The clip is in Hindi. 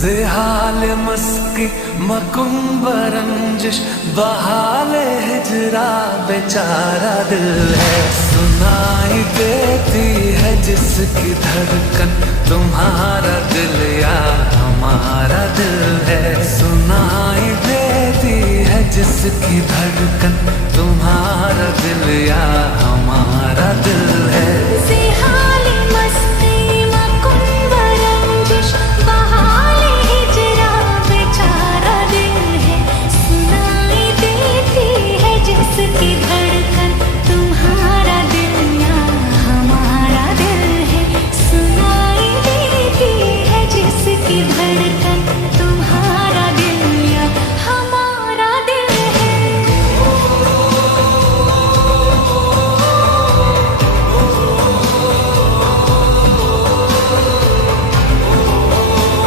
ज़ेहाल मस्की मकुम्ब रंजिश बहाल हिजरा बेचारा दिल है। सुनाई देती है जिसकी धड़कन तुम्हारा दिल या हमारा दिल है। सुनाई देती है जिसकी धड़कन तुम्हारा दिल या हमारा दिल